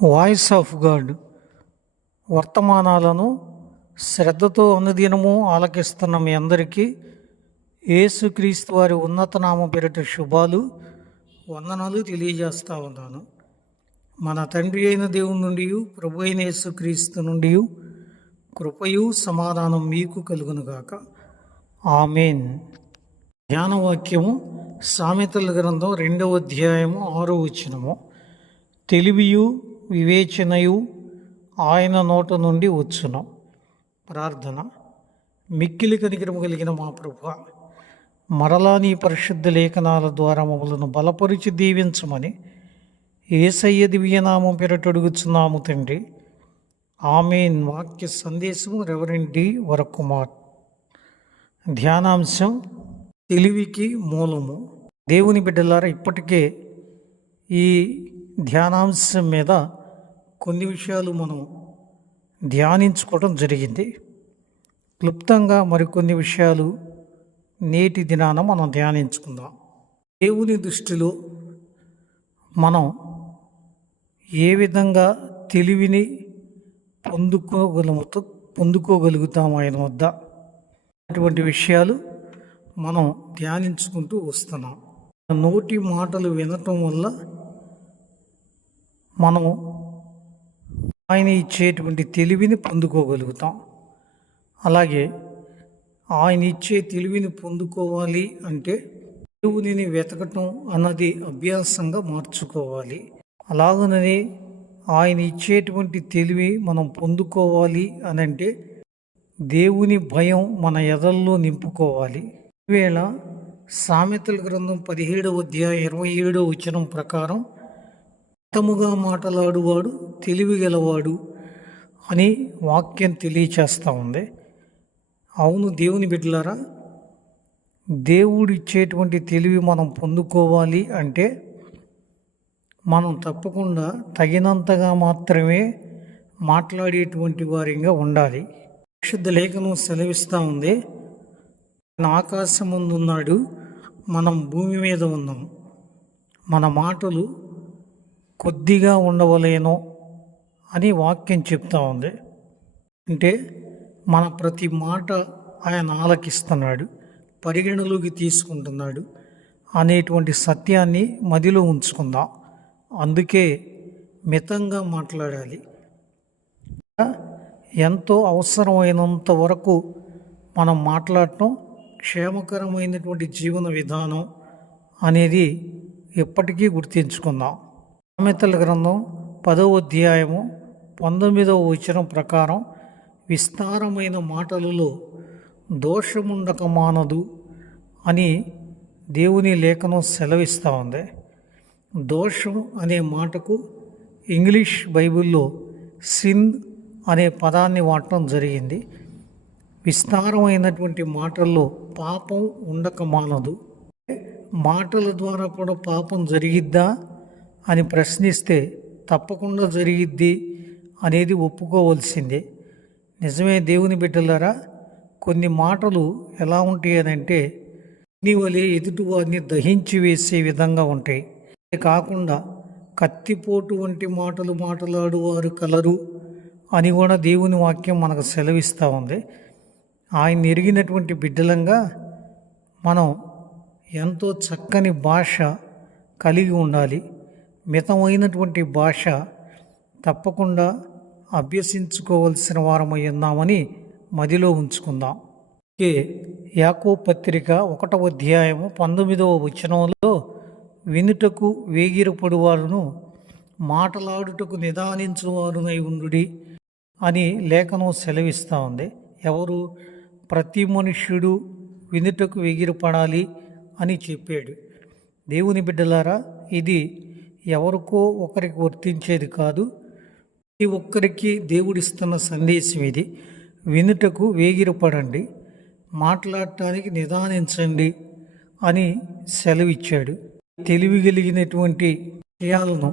Voice of God వర్తమానాలను శ్రద్ధతో అనుదినము ఆలకిస్తున్న మీ అందరికీ యేసుక్రీస్తు వారి ఉన్నత నామ పేరిట శుభాలు వందనాలు తెలియజేస్తూ ఉన్నాను. మన తండ్రి అయిన దేవుని నుండి, ప్రభు అయిన యేసుక్రీస్తు నుండి కృపయు సమాధానం మీకు కలుగునుగాక. ఆమేన్. ధ్యానవాక్యము సామెతల గ్రంథం 2వ అధ్యాయము 6వ వచనము. తెలివియు వివేచనయు ఆయన నోట నుండి వచ్చును. ప్రార్థన. మిక్కిలి కనికరము కలిగిన మా ప్రభువా, మరలా నీ పరిశుద్ధ లేఖనాల ద్వారా మమ్మలను బలపరిచి దీవించమని యేసయ్య దివ్యనామం పేరట అడుగుచున్నాము తండ్రి. ఆమేన్. వాక్య సందేశము రెవరెండ్ డి వరకుమార్. ధ్యానాంశం తెలివికి మూలము. దేవుని బిడ్డలారా, ఇప్పటికే ఈ ధ్యానాంశం మీద కొన్ని విషయాలు మనం ధ్యానించుకోవడం జరిగింది. క్లుప్తంగా మరికొన్ని విషయాలు నేటి దినాన మనం ధ్యానించుకుందాం. దేవుని దృష్టిలో మనం ఏ విధంగా తెలివిని పొందుకోగలుగుతాం ఆయన వద్ద, అటువంటి విషయాలు మనం ధ్యానించుకుంటూ వస్తున్నాం. నోటి మాటలు వినటం వల్ల మనము ఆయన ఇచ్చేటువంటి తెలివిని పొందుకోగలుగుతాం. అలాగే ఆయన ఇచ్చే తెలివిని పొందుకోవాలి అంటే దేవునిని వెతకటం అన్నది అభ్యాసంగా మార్చుకోవాలి. అలాగనే ఆయన ఇచ్చేటువంటి తెలివి మనం పొందుకోవాలి అని అంటే దేవుని భయం మన ఎదల్లో నింపుకోవాలి. ఈవేళ సామెతల గ్రంథం 17వ అధ్యాయం 27వ వచనం ప్రకారం హితముగా మాట్లాడువాడు తెలివి గలవాడు అని వాక్యం తెలియచేస్తూ ఉంది. అవును దేవుని బిడ్డలారా, దేవుడు ఇచ్చేటువంటి తెలివి మనం పొందుకోవాలి అంటే మనం తప్పకుండా తగినంతగా మాత్రమే మాట్లాడేటువంటి వారిగా ఉండాలి. పరిశుద్ధ లేఖనం సెలవిస్తూ ఉంది, ఆకాశం ముందు ఉన్నాడు, మనం భూమి మీద ఉన్నాం, మన మాటలు కొద్దిగా ఉండవలేనో అని వాక్యం చెప్తా ఉంది. అంటే మన ప్రతి మాట ఆయన ఆలకిస్తున్నాడు, పరిగణలోకి తీసుకుంటున్నాడు అనేటువంటి సత్యాన్ని మదిలో ఉంచుకుందాం. అందుకే మితంగా మాట్లాడాలి. ఎంతో అవసరమైనంత వరకు మనం మాట్లాడటం క్షేమకరమైనటువంటి జీవన విధానం అనేది ఎప్పటికీ గుర్తించుకుందాం. సామెతల గ్రంథం 10వ అధ్యాయము 19వ వచనం ప్రకారం విస్తారమైన మాటలలో దోషముండక మానదు అని దేవుని లేఖనం సెలవిస్తూ ఉంది. దోషం అనే మాటకు ఇంగ్లీష్ బైబిల్లో సిన్ అనే పదాన్ని వాడటం జరిగింది. విస్తారమైనటువంటి మాటల్లో పాపం ఉండక మానదు. మాటల ద్వారా కూడా పాపం జరిగిద్దా అని ప్రశ్నిస్తే తప్పకుండా జరిగిద్ది అనేది ఒప్పుకోవలసిందే. నిజమే దేవుని బిడ్డలారా, కొన్ని మాటలు ఎలా ఉంటాయి అని అంటే వలె ఎదుటివారిని దహించి వేసే విధంగా ఉంటాయి. కాకుండా కత్తిపోటు వంటి మాటలు మాట్లాడువారు కలరు అని కూడా దేవుని వాక్యం మనకు సెలవిస్తూ ఉంది. ఆయన ఎరిగినటువంటి బిడ్డలంగా మనం ఎంతో చక్కని భాష కలిగి ఉండాలి. మితమైనటువంటి భాష తప్పకుండా అభ్యసించుకోవలసిన వారమై ఉన్నామని మదిలో ఉంచుకుందాం. యాకోబు పత్రిక 1వ అధ్యాయము 19వ వచనంలో వినుటకు వేగిరపడువారును మాటలాడుటకు నిదానించువారునై ఉండుడి అని లేఖనం సెలవిస్తూ ఉంది. ఎవరు? ప్రతి మనుష్యుడు వినుటకు వేగిరపడాలి అని చెప్పాడు. దేవుని బిడ్డలారా, ఇది ఎవరికో ఒకరికి వర్తించేది కాదు. ప్రతి ఒక్కరికి దేవుడిస్తున్న సందేశం ఇది. వినుటకు వేగిరపడండి, మాట్లాడటానికి నిదానించండి అని సెలవిచ్చాడు. తెలివి కలిగినటువంటి విషయాలను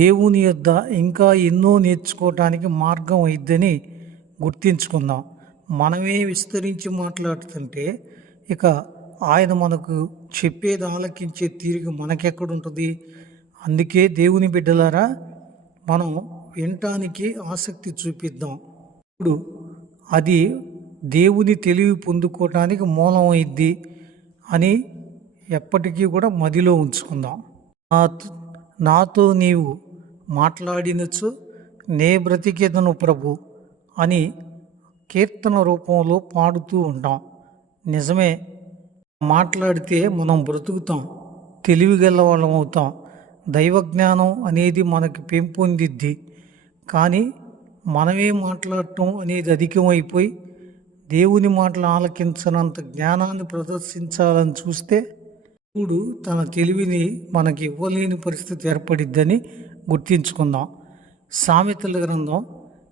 దేవుని యొద్ద ఇంకా ఎన్నో నేర్చుకోవటానికి మార్గం అయిద్దని గుర్తించుకుందాం. మనమే విస్తరించి మాట్లాడుతుంటే ఇక ఆయన మనకు చెప్పేది ఆలకించే తీరిక మనకెక్కడుంటుంది? అందుకే దేవుని బిడ్డలారా, మనం వినటానికి ఆసక్తి చూపిద్దాం. ఇప్పుడు అది దేవుని తెలివి పొందుకోవటానికి మూలం అయింది అని ఎప్పటికీ కూడా మదిలో ఉంచుకుందాం. నాతో నీవు మాట్లాడినచు నే బ్రతికెదను ప్రభు అని కీర్తన రూపంలో పాడుతూ ఉంటాం. నిజమే, మాట్లాడితే మనం బ్రతుకుతాం, తెలివిగల వాళ్ళం అవుతాం, దైవజ్ఞానం అనేది మనకి పెంపొందిద్ది. కానీ మనమే మాట్లాడటం అనేది అధికమైపోయి దేవుని మాటలు ఆలకించనంత జ్ఞానాన్ని ప్రదర్శించాలని చూస్తే దేవుడు తన తెలివిని మనకి ఇవ్వలేని పరిస్థితి ఏర్పడిద్దని గుర్తించుకుందాం. సామెతల గ్రంథం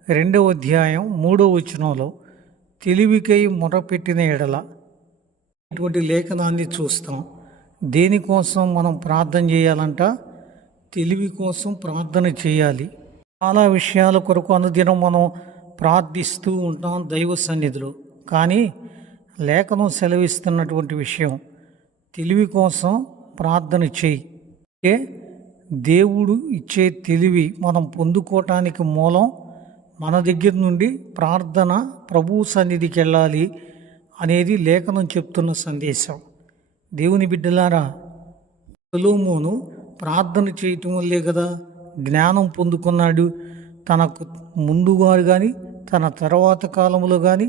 2వ అధ్యాయం 3వ వచనంలో తెలివికై మొరపెట్టిన ఎడల ఇటువంటి లేఖనాన్ని చూస్తాం. దేనికోసం మనం ప్రార్థన చేయాలంట? తెలివి కోసం ప్రార్థన చేయాలి. చాలా విషయాల కొరకు అనుదినం మనం ప్రార్థిస్తూ ఉంటాం దైవ సన్నిధిలో. కానీ లేఖనం సెలవిస్తున్నటువంటి విషయం, తెలివి కోసం ప్రార్థన చేయి. దేవుడు ఇచ్చే తెలివి మనం పొందుకోవటానికి మూలం మన దగ్గర నుండి ప్రార్థన ప్రభువు సన్నిధికి వెళ్ళాలి అనేది లేఖనం చెప్తున్న సందేశం. దేవుని బిడ్డలారా, సొలొమోను ప్రార్థన చేయటం వల్లే కదా జ్ఞానం పొందుకున్నాడు. తనకు ముందుగా కానీ తన తర్వాత కాలంలో కానీ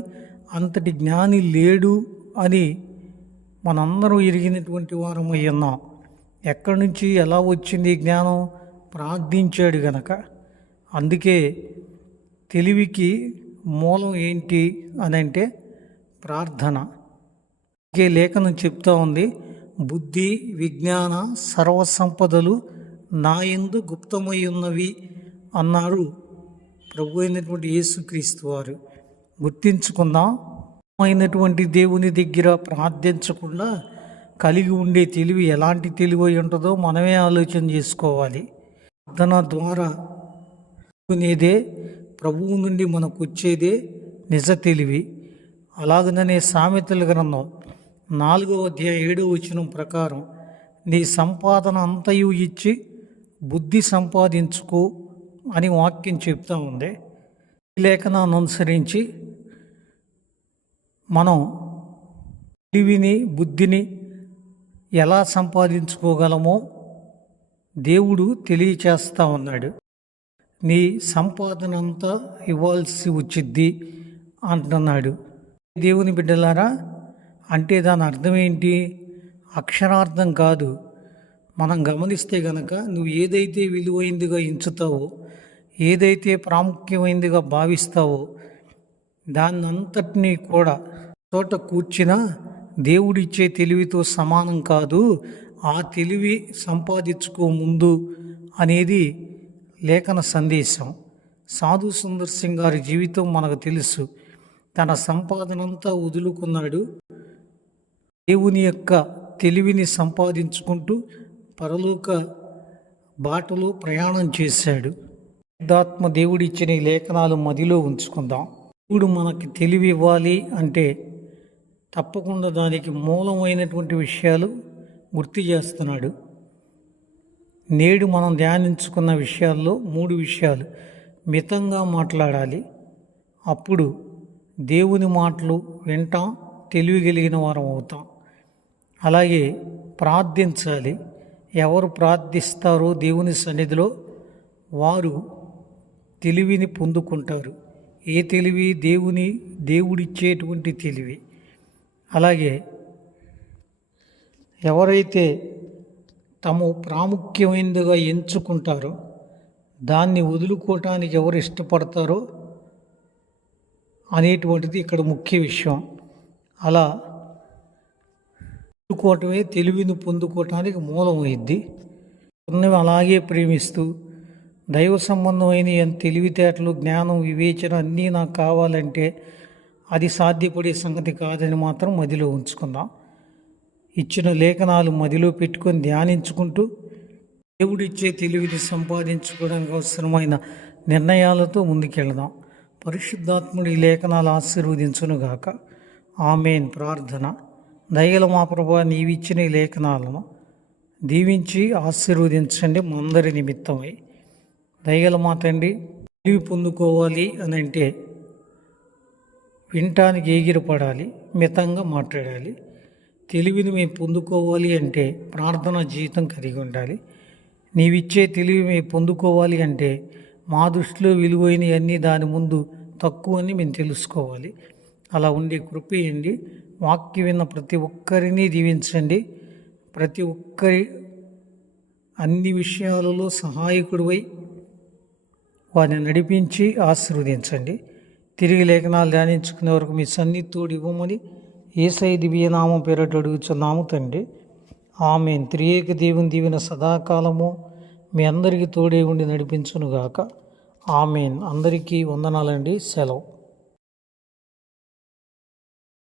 అంతటి జ్ఞాని లేడు అని మనందరం ఎరిగినటువంటి వారం ఉన్నాం. ఎక్కడి నుంచి ఎలా వచ్చింది జ్ఞానం? ప్రార్థించాడు గనక. అందుకే తెలివికి మూలం ఏంటి అని అంటే ప్రార్థన. అందుకే లేఖనం చెప్తా ఉంది, బుద్ధి విజ్ఞాన సర్వసంపదలు నా యందు గుప్తమై ఉన్నవి అన్నారు ప్రభు అయినటువంటి యేసుక్రీస్తు వారు. గుర్తించుకుందాం, అయినటువంటి దేవుని దగ్గర ప్రార్థించకుండా కలిగి ఉండే తెలివి ఎలాంటి తెలివి ఉంటుందో మనమే ఆలోచన చేసుకోవాలి. ప్రార్థన ద్వారా కొనేదే ప్రభువు నుండి మనకు వచ్చేదే నిజ తెలివి. అలాగనే సామెతల గ్రంథం 4వ అధ్యాయం 7వ వచనం ప్రకారం నీ సంపాదన అంతయు ఇచ్చి బుద్ధి సంపాదించుకో అని వాక్యం చెప్తా ఉంది. ఈ లేఖనాన్ని అనుసరించి మనం తెలివిని బుద్ధిని ఎలా సంపాదించుకోగలమో దేవుడు తెలియచేస్తూ ఉన్నాడు. నీ సంపాదన అంతా ఇవ్వాల్సి వచ్చిద్ది అంటున్నాడు. దేవుని బిడ్డలారా, అంటే దాని అర్థం ఏంటి? అక్షరార్థం కాదు. మనం గమనిస్తే గనక నువ్వు ఏదైతే విలువైందిగా ఎంచుతావో, ఏదైతే ప్రాముఖ్యమైనదిగా భావిస్తావో దాన్నంతటినీ కూడా చోట కూర్చినా దేవుడిచ్చే తెలివితో సమానం కాదు. ఆ తెలివి సంపాదించుకో ముందు అనేది లేఖన సందేశం. సాధు సుందర్ సింగ్ గారి జీవితం మనకు తెలుసు. తన సంపాదనంతా వదులుకున్నాడు, దేవుని యొక్క తెలివిని సంపాదించుకుంటూ పరలోక బాటలో ప్రయాణం చేశాడు. సిద్ధాత్మ దేవుడిచ్చిన ఈ లేఖనాలు మదిలో ఉంచుకుందాం. దేవుడు మనకి తెలివి ఇవ్వాలి అంటే తప్పకుండా దానికి మూలమైనటువంటి విషయాలు గుర్తు చేస్తున్నాడు. నేడు మనం ధ్యానించుకున్న విషయాల్లో 3 విషయాలు. మితంగా మాట్లాడాలి, అప్పుడు దేవుని మాటలు వింటాం, తెలివి కలిగిన వారం అవుతాం. అలాగే ప్రార్థించాలి. ఎవరు ప్రార్థిస్తారో దేవుని సన్నిధిలో వారు తెలివిని పొందుకుంటారు. ఏ తెలివి? దేవుడిచ్చేటువంటి తెలివి. అలాగే ఎవరైతే తాము ప్రాముఖ్యమైనదిగా ఎంచుకుంటారో దాన్ని వదులుకోవటానికి ఎవరు ఇష్టపడతారో అనేటువంటిది ఇక్కడ ముఖ్య విషయం. అలా వదులుకోవటమే తెలివిని పొందుకోవటానికి మూలమైద్ది. ఉన్నవి అలాగే ప్రేమిస్తూ దైవ సంబంధమైన తెలివితేటలు, జ్ఞానం, వివేచన అన్నీ నాకు కావాలంటే అది సాధ్యపడే సంగతి కాదని మాత్రం మదిలో ఉంచుకుందాం. ఇచ్చిన లేఖనాలు మదిలో పెట్టుకొని ధ్యానించుకుంటూ దేవుడిచ్చే తెలివిని సంపాదించుకోవడానికి అవసరమైన నిర్ణయాలతో ముందుకెళ్దాం. పరిశుద్ధాత్ముడి ఈ లేఖనాలు ఆశీర్వదించునుగాక. ఆమేన్. ప్రార్థన. దయగల మా ప్రభువా, నీవిచ్చిన ఈ లేఖనాలను దీవించి ఆశీర్వదించండి. మా అందరి నిమిత్తమై దయగల మా తండ్రి, తెలివి పొందుకోవాలి అని అంటే వినటానికి ఎగిరిపడాలి, మితంగా మాట్లాడాలి. తెలివిని మేము పొందుకోవాలి అంటే ప్రార్థనా జీవితం కలిగి ఉండాలి. నీవిచ్చే తెలివి మేము పొందుకోవాలి అంటే మా దృష్టిలో విలువైనవన్నీ దాని ముందు తక్కువని మేము తెలుసుకోవాలి. అలా ఉండే కృపేయండి. వాక్యం విన్న ప్రతి ఒక్కరిని దీవించండి. ప్రతి ఒక్కరి అన్ని విషయాలలో సహాయకుడివై వారిని నడిపించి ఆశీర్వదించండి. తిరిగి లేఖనాలు ధ్యానించుకునే వరకు మీ సన్నిధితోడు ఇవ్వమని యేసయ్య దివ్యనామం పేరట అడుగుచున్నాము తండ్రి. ఆమేన్. త్రియేక దేవుని దీవెన సదాకాలము మీ అందరికీ తోడే ఉండి నడిపించునుగాక. ఆమేన్. అందరికీ వందనాలండి. సెలవు.